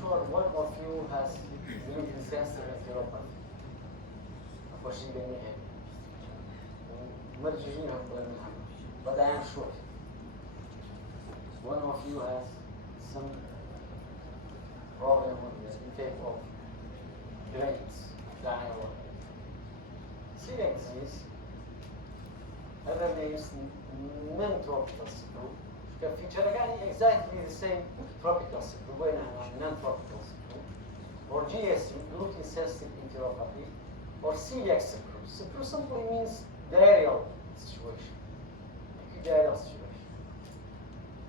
sure one of you has gluten sensitive enteropathy. أخوشي بيني هيك. مرجعين هم بلنا هم. But I am sure one of you has some problem with the intake of grains. Celiac disease, other names non-tropical syndrome. Feature again exactly the same tropical syndrome, non-tropical syndrome, or GSU, gluten sensitive enteropathy, or celiac syndrome. Syndrome simply means diarrheal situation, acute diarrheal situation.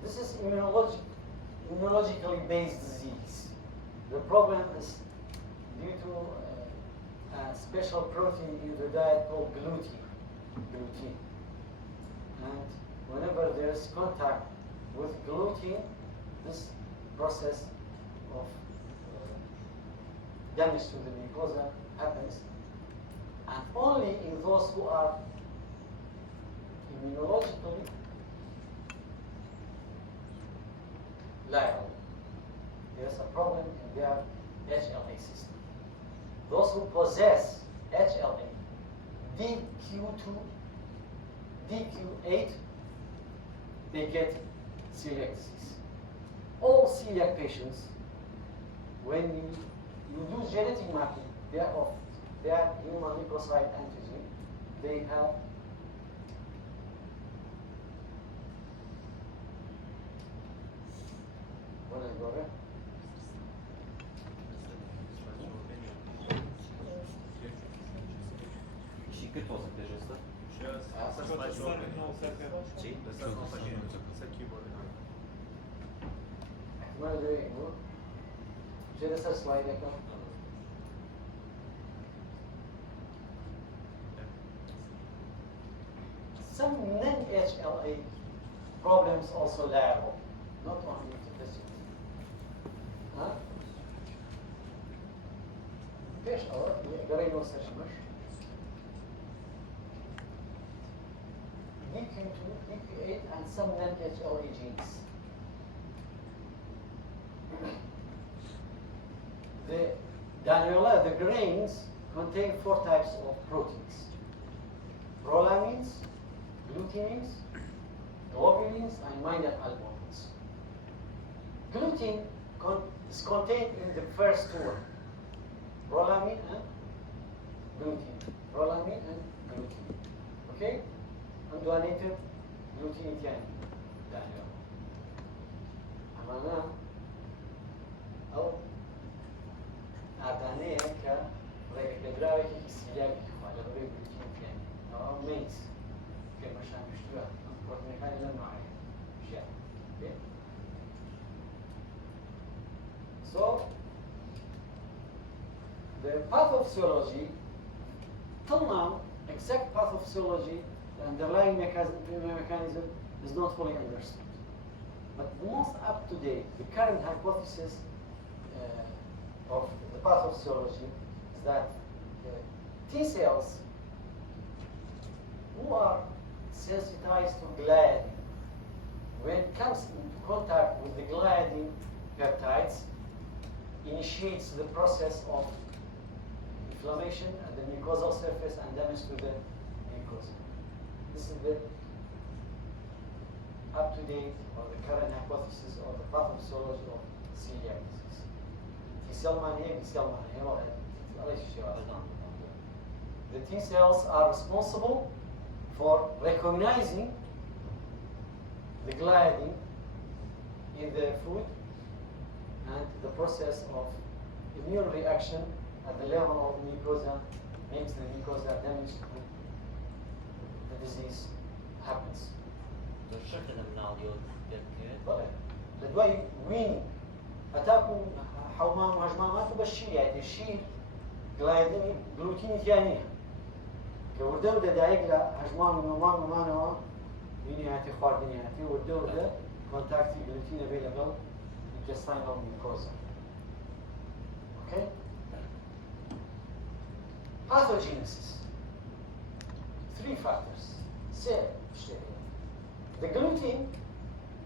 This is immunologically based disease. The problem is due to a special protein in the diet called gluten. And whenever there is contact with gluten, this process of damage to the mucosa happens, and only in those who are immunologically liable. There's a problem in their HLA system. Those who possess HLA, DQ2, DQ8, they get celiac disease. All celiac patients, when you do genetic mapping, they are human leukocyte antigen, they have what is it? Cât poți să pleci ăsta? Ce? What are you doing? Just a slide acá. Some non-HLA problems also liable, not only to this. Huh? Fish or Garino Sessions. DQ2, DQ8, and some non-HLA genes. The granula, the grains, contain 4 types of proteins: prolamines, glutamines, globulins, and minor albumins. Gluten is contained in the first one: prolamine and gluten. Prolamine and gluten. Okay? Unduanated gluten ثاني دانيو عملنا أو أعطاني كريجراوي كسيلياك على بري gluten ثاني أو ميت كما شان بشتوى بروتين كان لنا معي شيء okay so the pathophysiology till now exact pathophysiology, the underlying mechanism is not fully understood. But the most up-to-date, the current hypothesis of the pathophysiology is that T cells who are sensitized to gliadin, when it comes into contact with the gliadin peptides, initiates the process of inflammation at the mucosal surface and damage to the mucosa. This is the up-to-date or the current hypothesis of the pathophysiology of celiac disease. The T cells are responsible for recognizing the gliadin in the food and the process of immune reaction at the level of mucosa makes the mucosa damaged and the disease happens. الدواء وين أتاكم حومام وهجمامات وبشير يعني الشيء جلايدين جلوتين ثانية كوردو ده دايق لا هجمام وما وين يعني خاردين يعني وردو ده كونتاكتي جلوتين available intestinal mucosa. Okay. Pathogenesis. 3 factors. The gluten,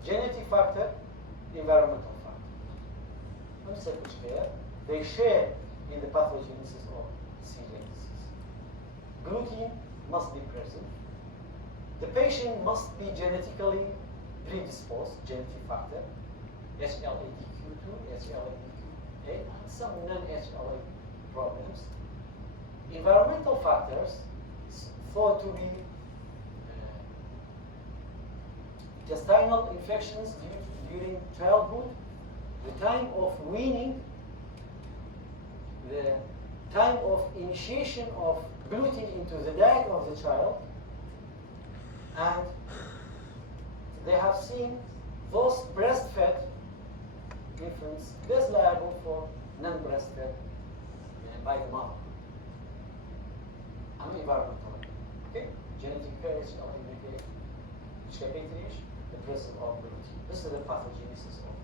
genetic factor, environmental factor. unselfish care. They share in the pathogenesis of celiac disease. Gluten must be present. The patient must be genetically predisposed, genetic factor, HLA-DQ2, HLA-DQ8, and some non-HLA problems. Environmental factors thought to be intestinal infections during childhood, the time of weaning, the time of initiation of gluten into the diet of the child, and they have seen those breastfed infants less liable for non-breastfed by the mother. And environmental. Okay? Genetic variation of which can the presence of gluten. This is the pathogenesis of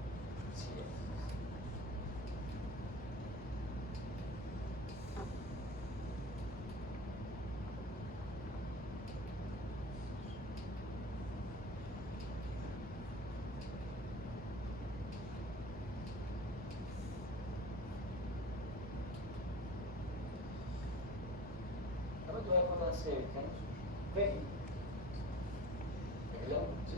celiac disease. What do I put on say? Very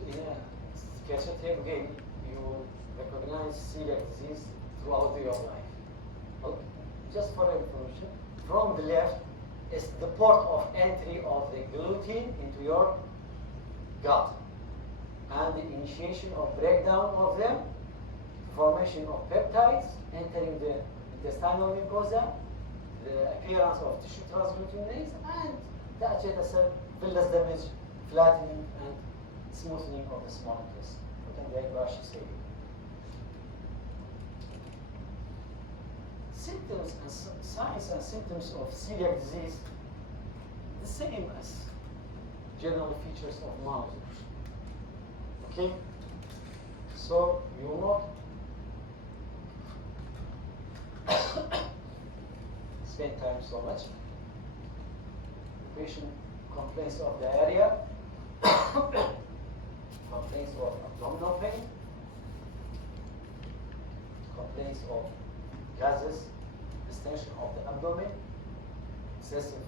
in a sketch tape game, you will recognize celiac disease throughout your life. Okay. Just for information, from the left is the port of entry of the gluten into your gut, and the initiation of breakdown of them, formation of peptides entering the intestinal mucosa, the appearance of tissue transglutaminase, and the acetacyl villus damage, flattening and smoothing of the small intestine. Symptoms and signs and symptoms of celiac disease, the same as general features of malabsorption. Okay? So you will not spend time so much. The patient complains of diarrhea, complaints of abdominal pain, complaints of gases, distension of the abdomen, excessive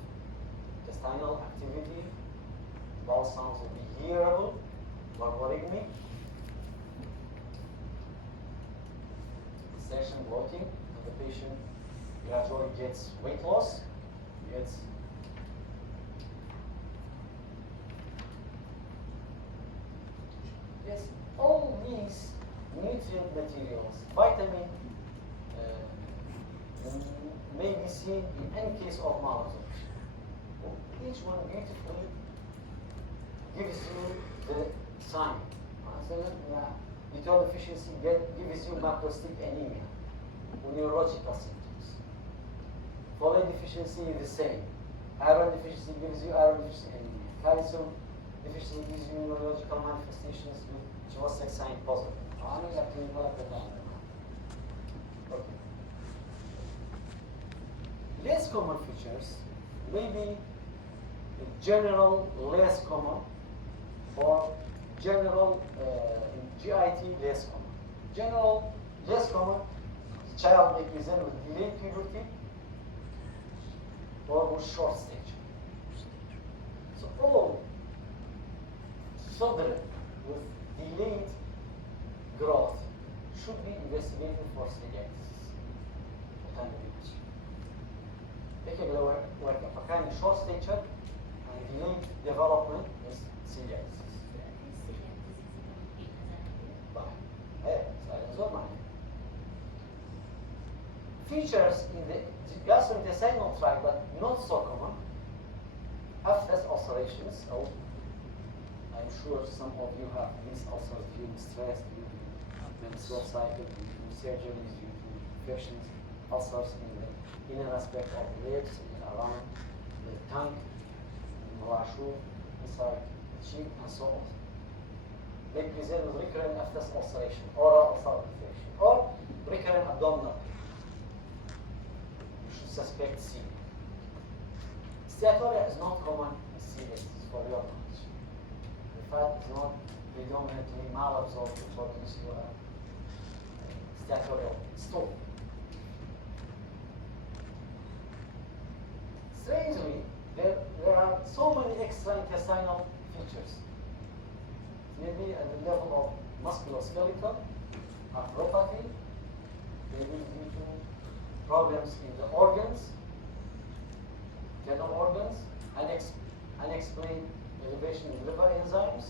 intestinal activity, bowel sounds will be hearable, barbarigmy, distension, bloating, and the patient gradually gets weight loss, gets yes, all these nutrient materials, vitamin, may be seen in any case of malabsorption. Each one beautifully gives you the sign. B12 deficiency gives you macrostic anemia, neurological symptoms. Folate deficiency is the same. Iron deficiency gives you iron deficiency anemia. Calcium deficiency gives you neurological manifestations with Joseph's sign positive. Okay. Less common features may be in general less common, or general in GIT less common. General less common, the child may present with delayed puberty or with short stature. So all children with delayed growth should be investigated for celiac disease. لكن لو كان short stature and delayed development is celiac disease. Features in the gastrointestinal tract, but not so common, aphthous ulcerations. Oh, I'm sure some of you have these ulcers due to stress, due to menstrual cycle, due to surgeries, due to infections, ulcers in the inner aspect of the lips, around the tongue, inside the cheek, and so on. They present with recurrent aphthous ulceration, oral ulcer infection, or recurrent abdominal pain. You should suspect celiac. Steatoria is not common in celiac disease, for your knowledge. The fat is not predominantly malabsorption, for this you are steatorial stool. extraintestinal features. Maybe at the level of musculoskeletal arthropathy, maybe due to problems in the organs, internal organs, unexplained elevation in liver enzymes,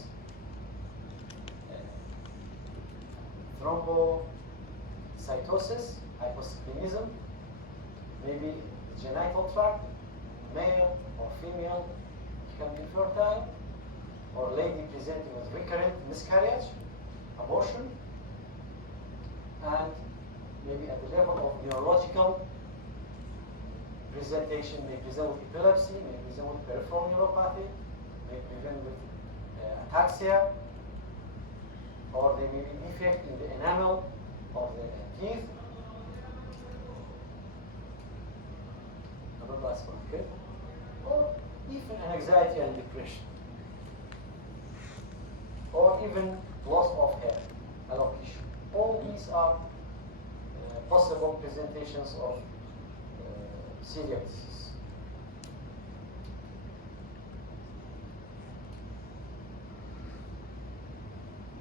thrombocytosis, hyposplenism, maybe the genital tract, male or female can be fertile, or lady presenting with recurrent miscarriage, abortion, and maybe at the level of neurological presentation, may present with epilepsy, may present with peripheral neuropathy, may present with ataxia, or there may be defect in the enamel of the teeth. Another last one, okay? Or even anxiety and depression. Or even loss of hair, alopecia. All these are possible presentations of celiac disease.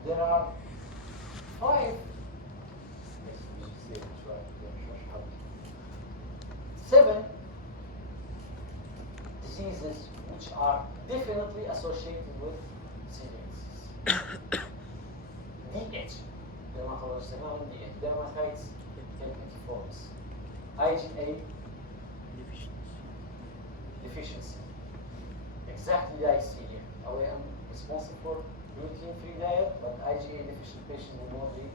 There are 7 diseases which are definitely associated with celiac disease. DH, dermatological DH, dermatitis impetiformis, IgA deficiency, exactly like celiac. I am responsible for gluten-free diet, but IgA deficient patients will not be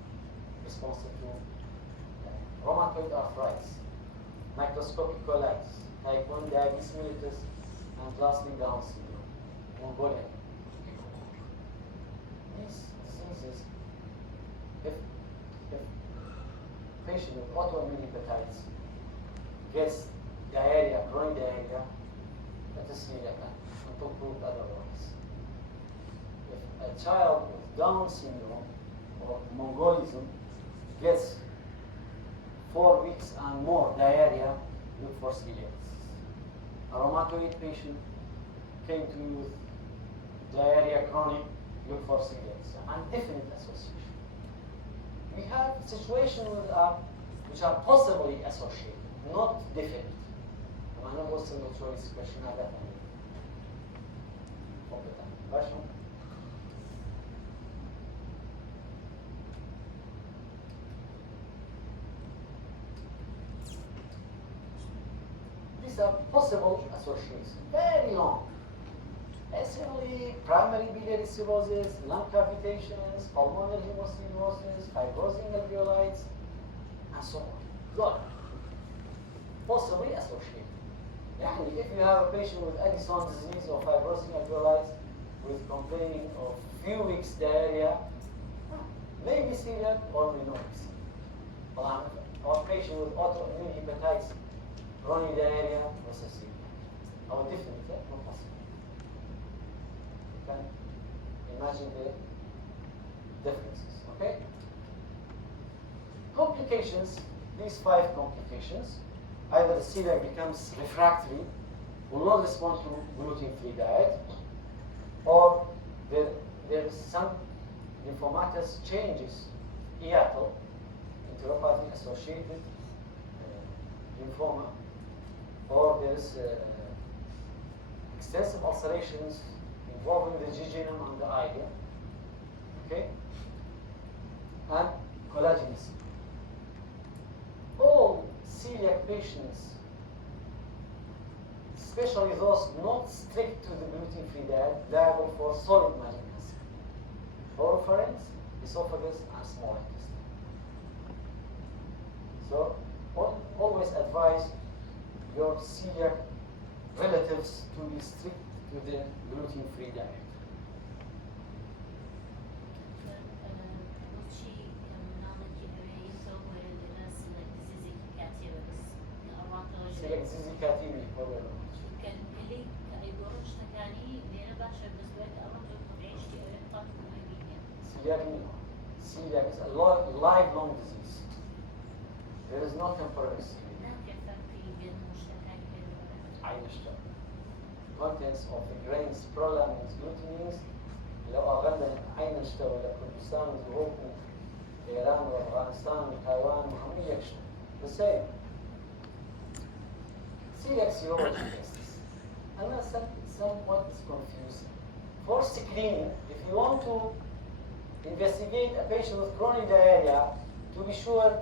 responsive to rheumatoid arthritis, microscopic colitis, type 1 diabetes mellitus, and lastly Down syndrome, Mongolian. These diseases, if patient with autoimmune hepatitis gets diarrhea, chronic diarrhea, that is celiac until proved otherwise. If a child with Down syndrome or Mongolism gets 4 weeks and more diarrhea, look for celiac. A rheumatoid patient came to you with diarrhea chronic, look for celiac. And definite association. We have situations which are possibly associated, not definite. أنا بوصل لشوية question هذا ثاني. These are possible associations, very long. Essentially, primary biliary cirrhosis, lung cavitations, pulmonary hemocirrhosis, fibrosing alveolites, and so on. Good. Possibly associated. Yani if you have a patient with Addison's disease or fibrosing alveolites with complaining of few weeks diarrhea, maybe celiac or may not be celiac. Or patient with autoimmune hepatitis, chronic diarrhea versus celiac. Our difference, not possible. You can imagine the differences, okay? Complications, these 5 complications, either the celiac becomes refractory, will not respond to gluten-free diet, or there's some lymphomatous changes, EATL, enteropathy associated lymphoma, or there's extensive ulcerations involving the jejunum and the ilia, okay? And collagenism. All celiac patients, especially those not strict to the gluten-free diet, liable for solid malignancy, oropharynx, esophagus, and small intestine. So always advise your celiac relatives to be strict to the gluten-free diet. Celiac disease كاتيمي problem. كان لي يقولون اشتكاني لأن باشا بالنسبة أمر تعيش في طاقة مهمية. Celiac is a lifelong disease. There is no temporary celiac. ما كان في بين مشتكاني بين. عين الشر. contents of the grains prolamins glutamines لو أغلى عين اشتوى لكردستان وزهوك إيران وأفغانستان وتايوان وهم يكشف the same celiac serology tests and that's somewhat confusing for screening if you want to investigate a patient with chronic diarrhea to be sure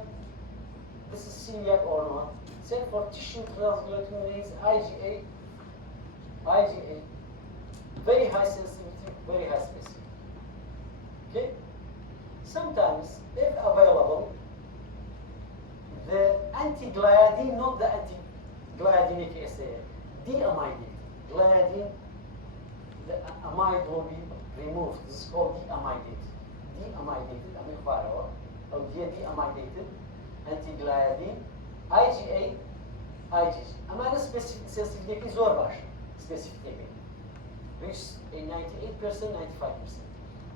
this is celiac or not send for tissue transglutaminase IgA very high sensitivity, very high specificity. Okay? Sometimes, if available, the anti-gliadin, not the anti-gliadinic assay, deamidate. Gliadin, the amide will be removed. This is called deamidate. Deamidated, amifiral, or deamidated, anti-gliadin, IgA, IgG. Amana specific sensitivity is or specific. Reach a 98%, 95%.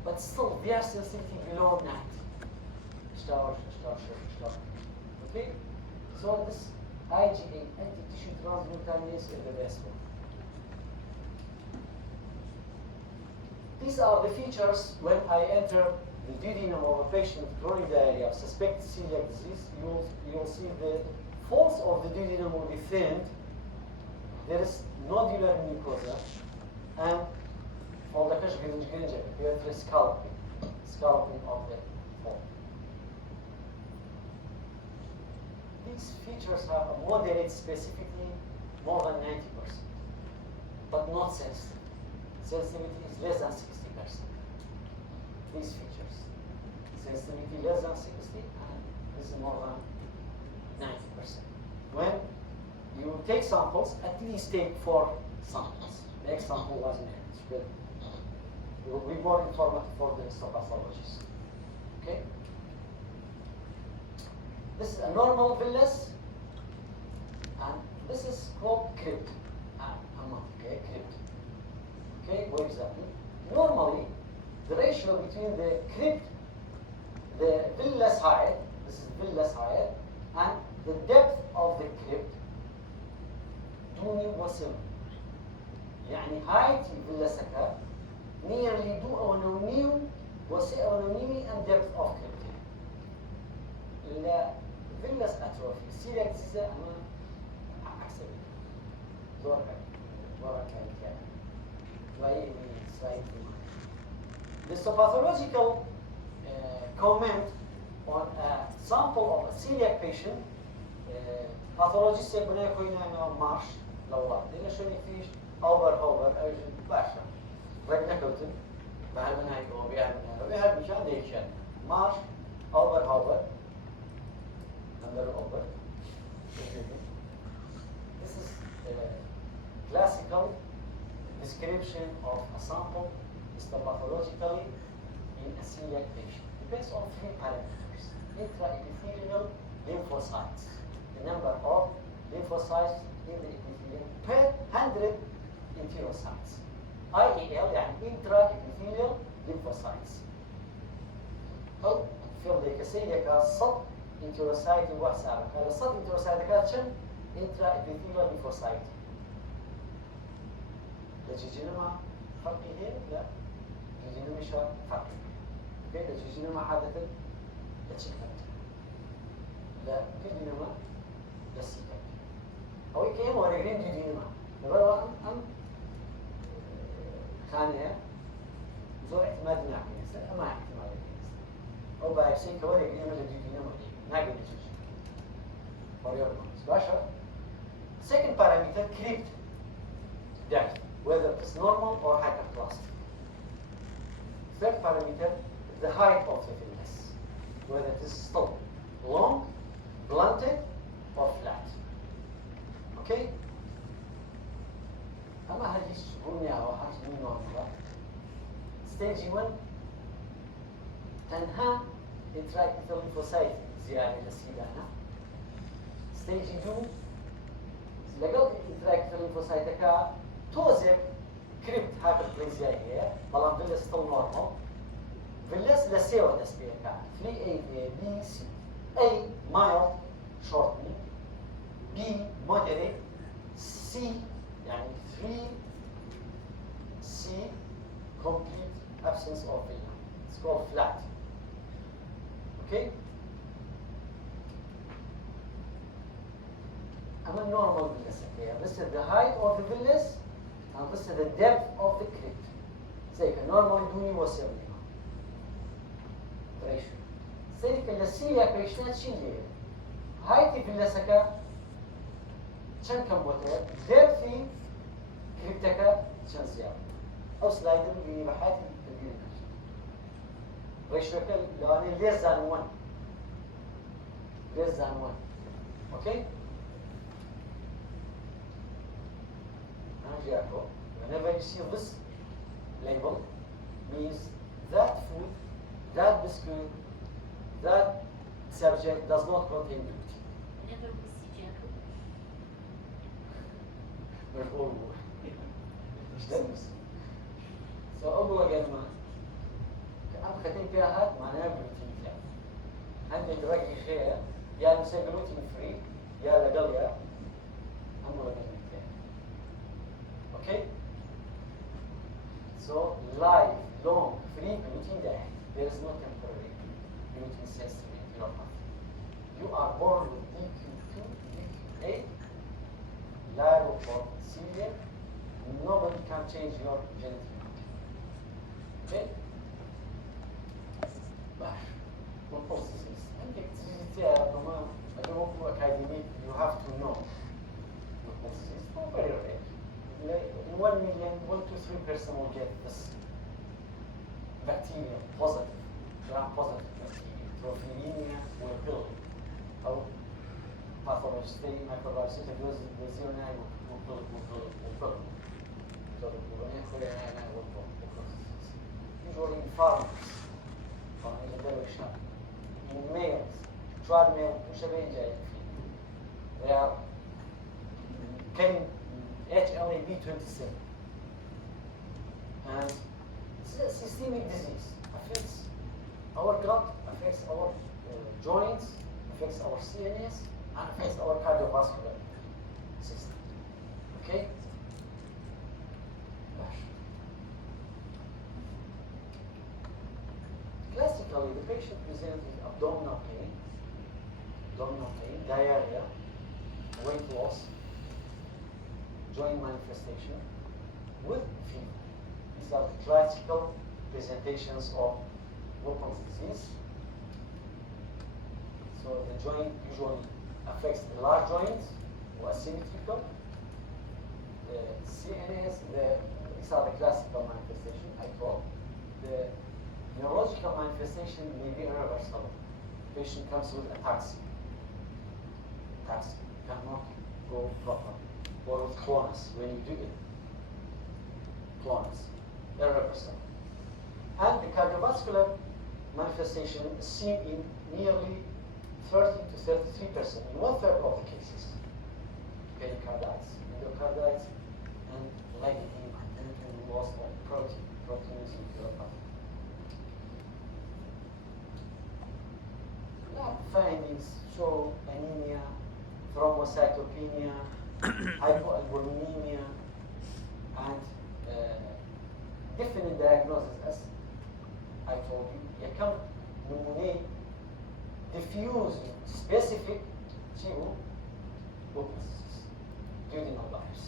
But still, their sensitivity below 90. Star. Okay? So this IgA, anti-tissue transglutaminase, is the best one. These are the features when I enter the duodenum of a patient with chronic diarrhea, suspected celiac disease. You will see the folds of the duodenum will be thinned. There is nodular mucosa. And for the gringe, you have the scalloping of the fold. These features have a moderate specificity, more than 90%, but not sensitive. Sensitivity is less than 60%. These features, sensitivity less than 60, and this is more than 90%. When you take samples, at least take 4 samples. The example wasn't here. It will be more informative for the histopathologists. Okay? This is a normal villus, and this is called crypt. Okay, crypt. Okay, what exactly? Normally, the ratio between the crypt, the villus height, this is villus height, and the depth of the crypt, دوني وسم. يعني height villasaka nearly do autonomium was autonomy and depth of crypt. لا villus atrophy celiac disease أنا أحسب دورك كان The pathological comment on a sample of a celiac patient pathologist يقول لك هنا marsh لو واحد لأن شو نكتيش أوبر أو باشا رجنا كوتن بعد من هاي أو بيعمل مشان ديكشن marsh أوبر under over. This is a classical description of a sample histopathologically in a celiac patient. Depends on 3 parameters: intraepithelial lymphocytes, the number of lymphocytes in the epithelium per 100 enterocytes. IEL يعني intraepithelial lymphocytes. أو في الديكاسيليا كصد enterocyte وحسابك. هذا صد enterocyte كاتشن intraepithelial lymphocyte. الجيجينما فرقي هي؟ لا. الجيجينما مش فرقي. كيف الجيجينما حدثت؟ لتشيكت. لا الجيجينما لسيكت. أو كيف هو رجلين الجيجينما؟ نبغى أم خانية زور اعتماد ناقص أما اعتماد ناقص. أو بايبسي كمان رجلين الجيجينما ناقص الجيجينما. For your notes. Basha. Second parameter, crypt depth, whether it's normal or hyperplastic. Third parameter, the height of the villus, whether it is still long, blunted, or flat. Okay? أما هذه الشغلة أو هذه النوع stage 1 تنهى intraepithelial lymphocyte زيادة السيدانة. Stage 2 لقل intraepithelial lymphocyte كا توزك crypt hyperplasia هي بلان villus still normal. Villus لسيوة تسبيه كا 3A B C. A mild shortening, B moderate, C يعني 3 I'm a normal villus here. This is the height of the villus, and this is the depth of the crypt. زي normal دوني وسيرني. تريش. سيرك اللسية بيشنا تشيلي. height villus چند کم بوده دپثی کریپتەکە چەند زیاد ئەو سلایدە ببینی بە حاتی تبیین نەچێت ڕێشوەکە لەوانەیە لێ زانوان اوکی ناجیاکۆ whenever you see this label means that food, that biscuit, that subject does not contain gluten. Never will see Jacob. مشغول هو اشتغل سو أول كلمة كأم ختم فيها هاد معناها جلوتين فيها عندك رأي خير يا مسوي جلوتين فري يا لقل يا أول كلمة فيها أوكي so life long free gluten diet there is no temporary gluten sensitivity in your mouth you are born with DQ2 DQ8 Laro for Syria, nobody can change your genetic material. Okay? Bash. What processes? And academic, you have to know what processes. Not very rare. In 1 million, 1 to 3% will get this bacteria positive, gram-positive bacteria. Trophilemia will kill. Pathologist, microbiologist, goes the 0.9 will pull. So usually in farmers, in males, trial male, they are carrying HLA-B27. And it's a systemic disease, affects our gut, affects our joints, affects our CNS, and affects our cardiovascular system. Okay? Classically, the patient presents with abdominal pain, diarrhea, weight loss, joint manifestation, with fever. These are the classical presentations of Wilson's disease. So the joint usually affects the large joints or asymmetrical. The CNS, these are the classical manifestation I told. The neurological manifestation may be irreversible. The patient comes with ataxia. Ataxia cannot go properly. Or with clonus, when you do it. Clonus, irreversible. And the cardiovascular manifestation is seen in nearly 30 to 33%, in 1/3 of the cases. Pericarditis, endocarditis, and leg edema, and loss of proteins in your body. Lab findings show anemia, thrombocytopenia, hypoalbuminemia, and definite diagnosis, as I told you. You come nominate diffuse specific to weaknesses during our lives.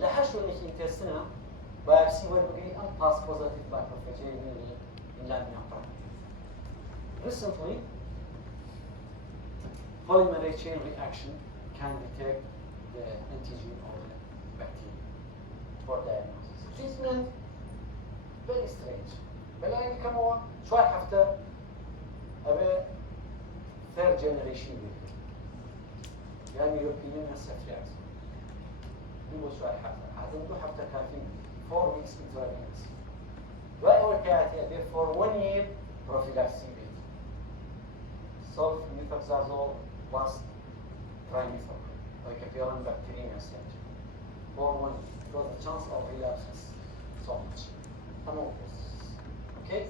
لحشو اللي كينترسنا biopsy والبقري and pass positive bacteriophage in lamina propria. Recently, polymerase chain reaction can detect the antigen of the bacteria for diagnosis. Treatment very strange. بلاقي كمان شوي حفتة أبي third generation baby. يعني European subjects. هو شوي حفتة. هذا حفتة كافيين 4 weeks intravenous. وأول كاتي أبي for 1 year prophylaxis baby. Sulfmethoxazole plus trimethoprim. Like a purine bacteriemia center. For 1 year. Because the chance of relapse is so much. Okay?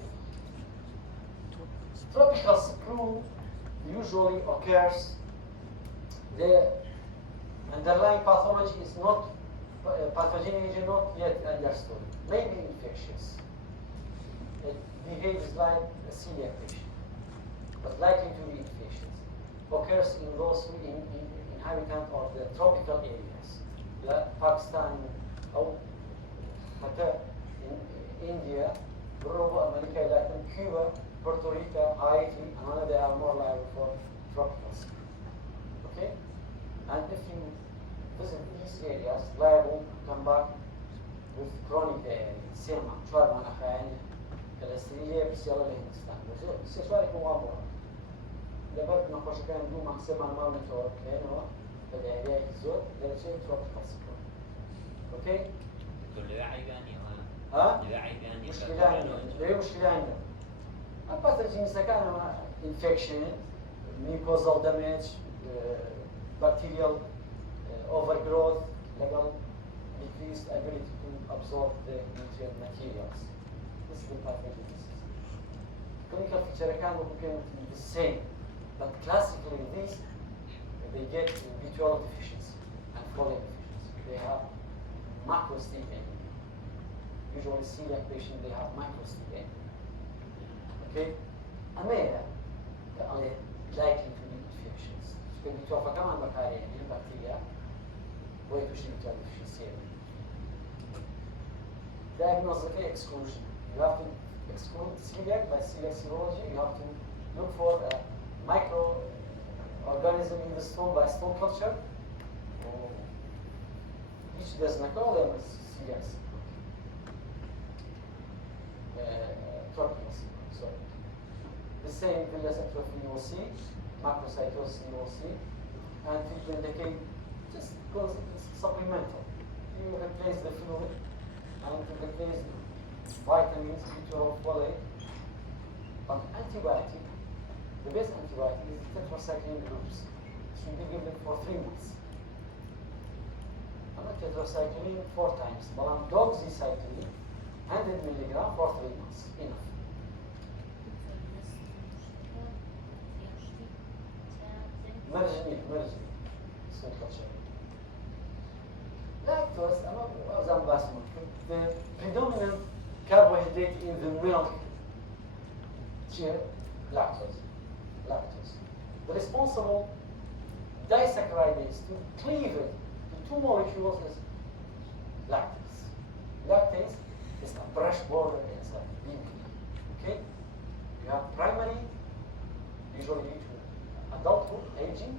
Tropical screw usually occurs. The underlying pathology is not pathogeny not yet understood. Maybe infectious. It behaves like a celiac patient, but likely to be infectious. occurs in those who in inhabitant of the tropical areas. لا باكستان أو حتى in India, بالرغم أمريكا, لكن كوبا, Puerto Rico, Haiti, and they are more liable for tropical cyclone. Okay? And if you visit these areas, liable to come back with chronic سمع شوار من أخواني كالأستريلية بس يلا لهندستان بس شوارك مغامرة لبرد نخوش كان دوما سمع ما نتور لأنه بدأ يريك زود درجة tropical cyclone. Okay? كل عيباني ها؟ عيباني مشكلة عندنا، ليه مشكلة عندنا؟ الباثوجين كان infection, mucosal damage, bacterial overgrowth, level decreased ability to absorb the nutrient materials. This is the pathogenesis. Clinical feature can be the same, but classically these they get B12 deficiency and folate deficiency. They have macrostate anemia. Usually celiac patients they have microstate anemia. Okay? أمية likely to be infections. Because B12 كمان بكاري البكتيريا ويتوشي B12 deficiency. Diagnostic exclusion. You have to exclude celiac by celiac serology. You have to look for a microorganism in the stool by stool culture. Each does not call them as celiac. Tropical cyclone, sorry. The same villus atrophy you will see, macrocytosis you will see, and treatment decay just goes supplemental. You replace the fluid and to replace vitamins, B12, folate. But antibiotic, the best antibiotic is tetracycline groups. It should be given for 3 months. And tetracycline 4 times, but doxycycline 100 milligram for 3 months, enough. مرجمي سلطة lactose, the predominant carbohydrate in the milk, lactose. The responsible disaccharidase to cleave it to 2 molecules is lactase. Lactase is a brush border enzyme, okay? You have primary, usually due to adulthood, aging,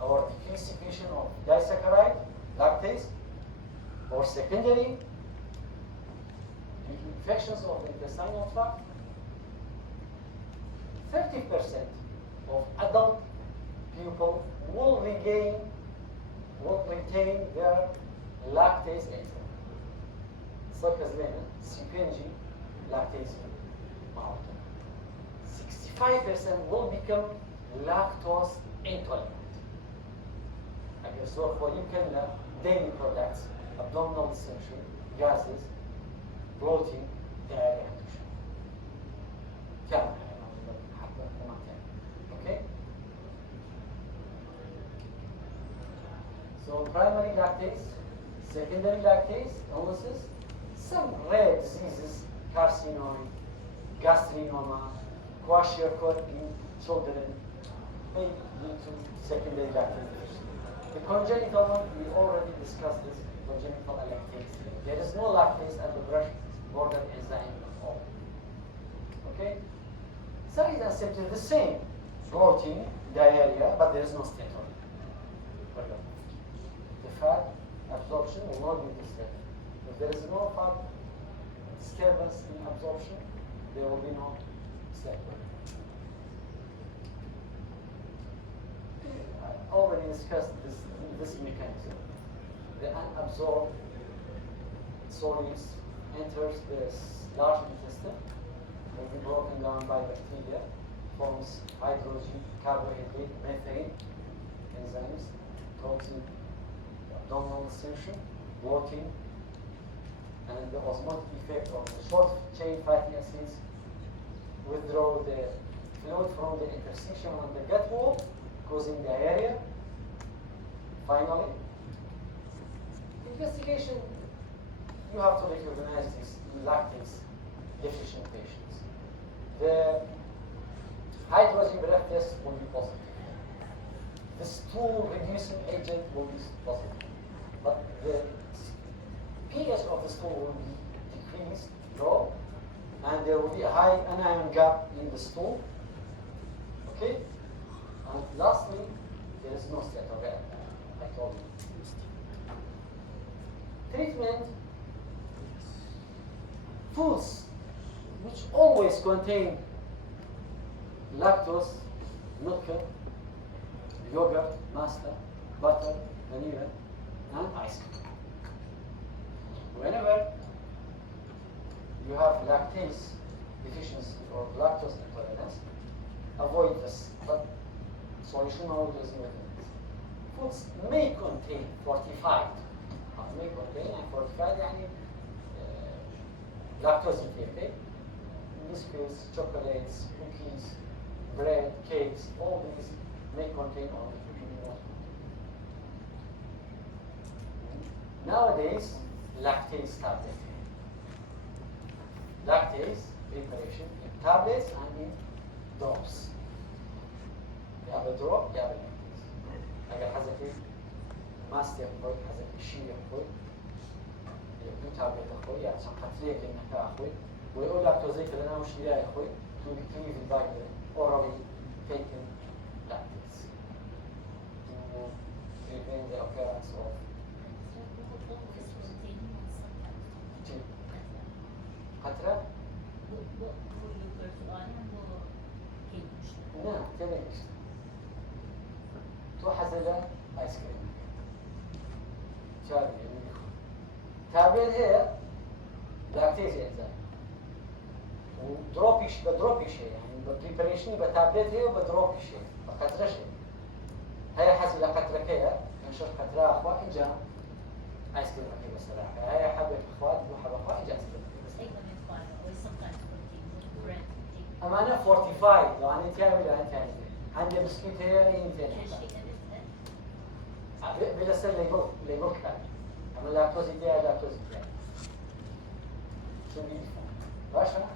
or decreasing of disaccharide, lactase, or secondary, due to infections of the intestinal tract. 30% of adult people will retain their lactase enzyme. Such as CPNG lactase molecule. 65% will become lactose intolerant. Okay, so for you can daily products, abdominal distension, gases, bloating, diarrhea. Okay? So primary lactase, secondary lactase illnesses, some rare diseases, carcinoid, gastrinoma, kwashiorkor in children may lead to secondary lactase deficiency. The congenital one, we already discussed this, congenital lactase. There is no lactase at the brush border enzyme at all. Okay? Signs and symptoms the same. Bloating, diarrhea, but there is no steroid. The fat absorption will not be disturbed. If there is no fat disturbance in absorption, there will be no steroid. I already discussed this mechanism. The unabsorbed solids enters the large intestine, will be broken down by bacteria, forms hydrogen, carbohydrate, methane, enzymes, causing abdominal distension, bloating, and the osmotic effect of the short chain fatty acids withdraw the fluid from the interstitium on the gut wall, causing diarrhea. Finally, investigation, you have to recognize these lactase deficient patients. The hydrogen peroxide will be positive. The stool reducing agent will be positive. But the pH of the stool will be decreased, low, and there will be a high anion gap in the stool. Okay? And lastly, there is no state of it. I told you. Treatment. Foods which always contain lactose, milk, yogurt, pasta, butter, vanilla, and ice cream. Whenever you have lactase deficiency or lactose intolerance, avoid this. But solution always mechanisms. Foods may contain fortified. May contain and fortified يعني lactose integrate. Biscuits, chocolates, cookies, bread, cakes, all these may contain only nowadays, lactase tablet. Lactase preparation in tablets and in drops. You have a drop, you have a lactase. أجل حزكي ماستي أخوي حزكي شيء أخوي يبدو تابلت أخوي يعني قتليك إنك أخوي ويقول لك توزيك لنا وش يا أخوي to retrieve it by the orally taken lactase to prevent the occurrence of قطرة؟ نعم تلك تو حزلة آيس كريم شاري تابلت هي لاكتيز إنزيم ودروبي بدروبي شيء يعني بالبريبريشن بتابلت هي وبدروبي شيء بقطرة شيء هي حزلة قطرة كيا نشوف قطرة أخوة إجا آيس كريم كي بس هي حبة أخوات مو حبة أخوات إجا آيس كريم أمانة 45 لو أنا تابل أنا تاني عندي بسكوت هي ينتهي بلا سر ليبوك هذا أما لاكتوز إديا لاكتوز إديا شو بيفهم باشا